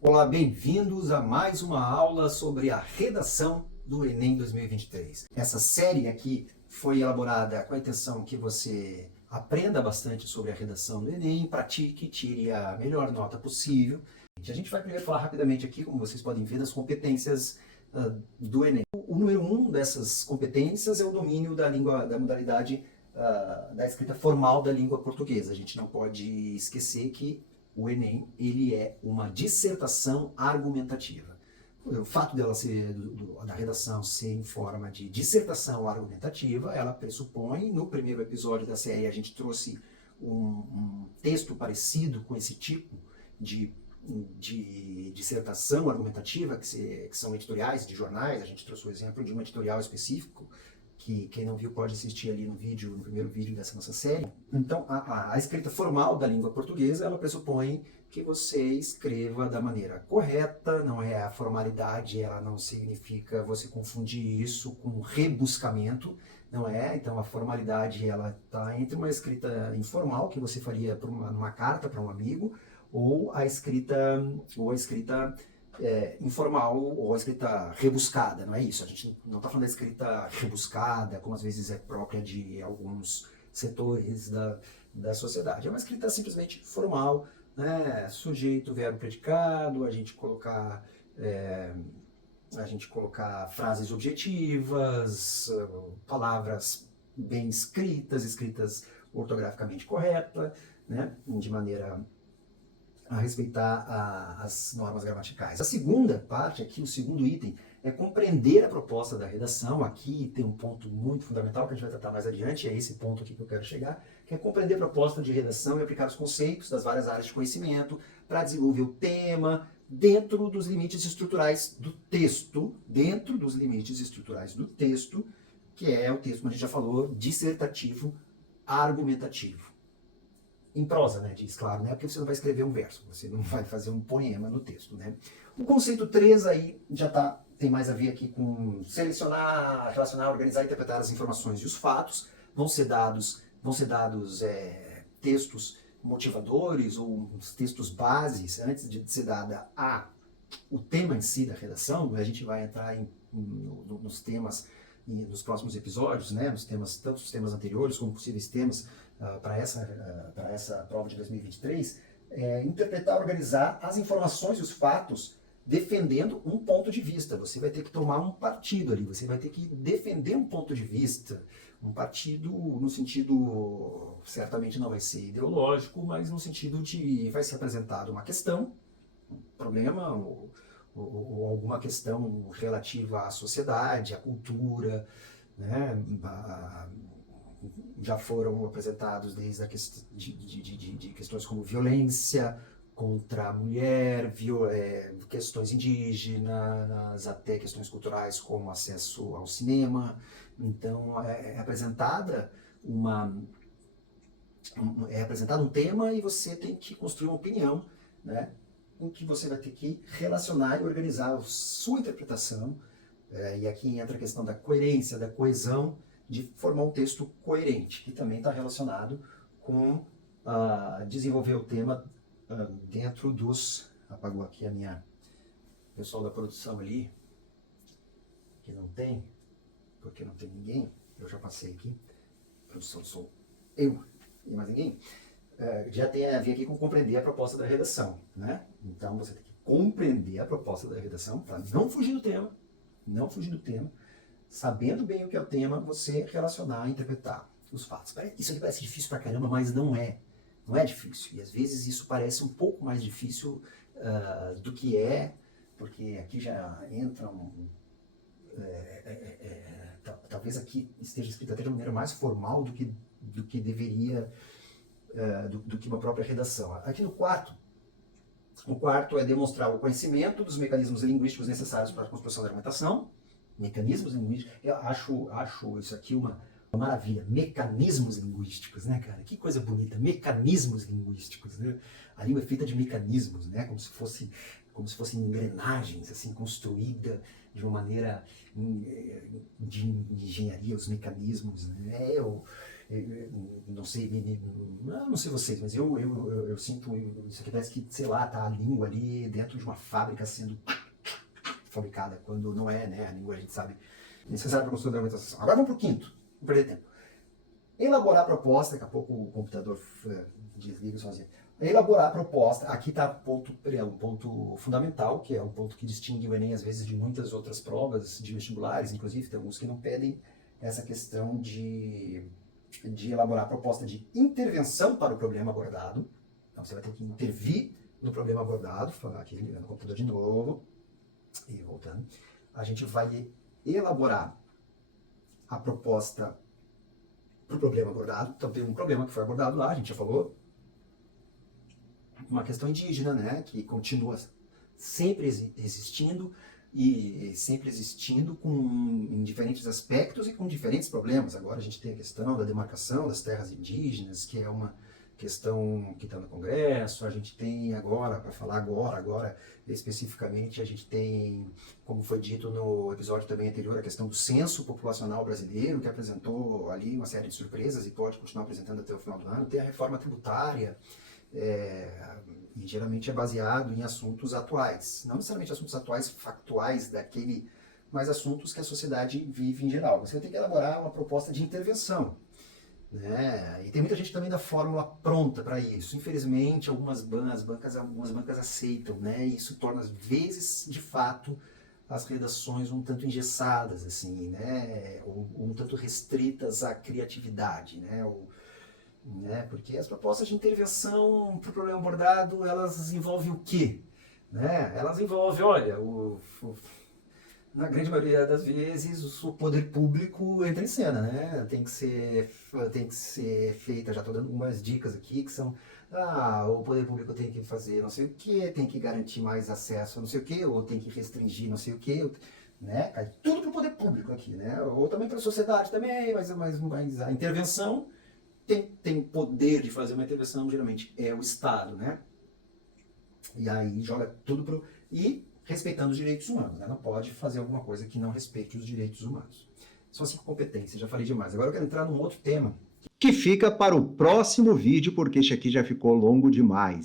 Olá, bem-vindos a mais uma aula sobre a redação do Enem 2023. Essa série aqui foi elaborada com a intenção que você aprenda bastante sobre a redação do Enem, pratique e tire a melhor nota possível. A gente vai primeiro falar rapidamente aqui, como vocês podem ver, das competências do Enem. O número 1 dessas competências é o domínio da língua, da modalidade da escrita formal da língua portuguesa. A gente não pode esquecer que o Enem ele é uma dissertação argumentativa. O fato dela ser da redação ser em forma de dissertação argumentativa, ela pressupõe, no primeiro episódio da série a gente trouxe um texto parecido com esse tipo de dissertação argumentativa, que são editoriais de jornais. A gente trouxe o exemplo de um editorial específico, que quem não viu pode assistir ali no primeiro vídeo dessa nossa série. Então, a escrita formal da língua portuguesa, ela pressupõe que você escreva da maneira correta, não é a formalidade, ela não significa você confundir isso com rebuscamento, não é? Então, a formalidade, ela está entre uma escrita informal, que você faria numa carta para um amigo, ou a escrita informal ou a escrita rebuscada, não é isso? A gente não está falando da escrita rebuscada, como às vezes é própria de alguns setores da sociedade. É uma escrita simplesmente formal, né? Sujeito, verbo, predicado, a gente colocar frases objetivas, palavras bem escritas ortograficamente correta, né? De maneira a respeitar as normas gramaticais. A segunda parte aqui, o segundo item, é compreender a proposta da redação. Aqui tem um ponto muito fundamental que a gente vai tratar mais adiante, é esse ponto aqui que eu quero chegar, que é compreender a proposta de redação e aplicar os conceitos das várias áreas de conhecimento para desenvolver o tema dentro dos limites estruturais do texto, que é o texto, como a gente já falou, dissertativo, argumentativo. Em prosa, né, diz, claro, né, porque você não vai escrever um verso, você não vai fazer um poema no texto, né. O conceito 3 aí tem mais a ver aqui com selecionar, relacionar, organizar e interpretar as informações e os fatos. Vão ser dados textos motivadores ou textos bases antes de ser dada o tema em si da redação. A gente vai entrar nos temas nos próximos episódios, né, tanto os temas anteriores como possíveis temas para essa prova de 2023, interpretar, organizar as informações e os fatos defendendo um ponto de vista. Você vai ter que tomar um partido ali, você vai ter que defender um ponto de vista, um partido no sentido, certamente não vai ser ideológico, mas no sentido de vai ser apresentada uma questão, um problema ou alguma questão relativa à sociedade, à cultura, né, já foram apresentados desde de questões como violência contra a mulher, questões indígenas, até questões culturais como acesso ao cinema. Então é apresentado um tema e você tem que construir uma opinião, né, em que você vai ter que relacionar e organizar a sua interpretação. E aqui entra a questão da coerência, da coesão, de formar um texto coerente, que também está relacionado com desenvolver o tema dentro dos... Apagou aqui a minha... pessoal da produção ali, que não tem, porque não tem ninguém, eu já passei aqui, produção sou eu e mais ninguém, já tem a ver aqui com compreender a proposta da redação, né? Então você tem que compreender a proposta da redação para não fugir do tema, sabendo bem o que é o tema, você relacionar e interpretar os fatos. Isso aqui parece difícil pra caramba, mas não é. Não é difícil. E às vezes isso parece um pouco mais difícil do que é, porque aqui já entram... talvez aqui esteja escrito até de uma maneira mais formal do que deveria, do que uma própria redação. Aqui no quarto, o quarto é demonstrar o conhecimento dos mecanismos linguísticos necessários para a construção da argumentação. Mecanismos linguísticos, eu acho isso aqui uma maravilha. Mecanismos linguísticos, né, cara? Que coisa bonita. Mecanismos linguísticos, né? A língua é feita de mecanismos, né? Como se fossem engrenagens, assim, construída de uma maneira de engenharia, os mecanismos, né? não sei, não sei vocês, mas eu sinto isso aqui, parece que, sei lá, tá a língua ali dentro de uma fábrica sendo fabricada, quando não é, né? A língua a gente sabe necessária para construir a argumentação. Agora vamos para o quinto, não perder tempo. Elaborar a proposta, daqui a pouco o computador desliga sozinho. Elaborar a proposta, aqui está um ponto fundamental, que é um ponto que distingue o Enem às vezes de muitas outras provas de vestibulares, inclusive tem alguns que não pedem essa questão de elaborar a proposta de intervenção para o problema abordado. Então você vai ter que intervir no problema abordado, aqui ligando o computador de novo, e voltando. A gente vai elaborar a proposta para o problema abordado. Então tem um problema que foi abordado lá, a gente já falou, uma questão indígena, né, que continua sempre existindo e sempre existindo em diferentes aspectos e com diferentes problemas. Agora a gente tem a questão da demarcação das terras indígenas, que é uma questão que está no Congresso. A gente tem agora, para falar agora especificamente, a gente tem, como foi dito no episódio também anterior, a questão do censo populacional brasileiro, que apresentou ali uma série de surpresas e pode continuar apresentando até o final do ano. Tem a reforma tributária, e geralmente é baseado em assuntos atuais, não necessariamente assuntos atuais factuais mas assuntos que a sociedade vive em geral. Você vai ter que elaborar uma proposta de intervenção, né? E tem muita gente também da fórmula pronta para isso. Infelizmente, algumas bancas aceitam, né? E isso torna às vezes, de fato, as redações um tanto engessadas, assim, né? Ou um tanto restritas à criatividade, né? Porque as propostas de intervenção para o problema abordado, elas envolvem o quê? Né? Elas envolvem, olha, na grande maioria das vezes, o poder público entra em cena, né? Tem que ser feita, já estou dando algumas dicas aqui, que são, o poder público tem que fazer não sei o quê, tem que garantir mais acesso a não sei o quê, ou tem que restringir não sei o quê, né? Cai tudo para o poder público aqui, né? Ou também para a sociedade também, mas a intervenção tem poder de fazer uma intervenção, geralmente é o Estado, né? E aí joga tudo e respeitando os direitos humanos, né? Não pode fazer alguma coisa que não respeite os direitos humanos. São 5 competências, já falei demais. Agora eu quero entrar num outro tema. Que fica para o próximo vídeo, porque este aqui já ficou longo demais.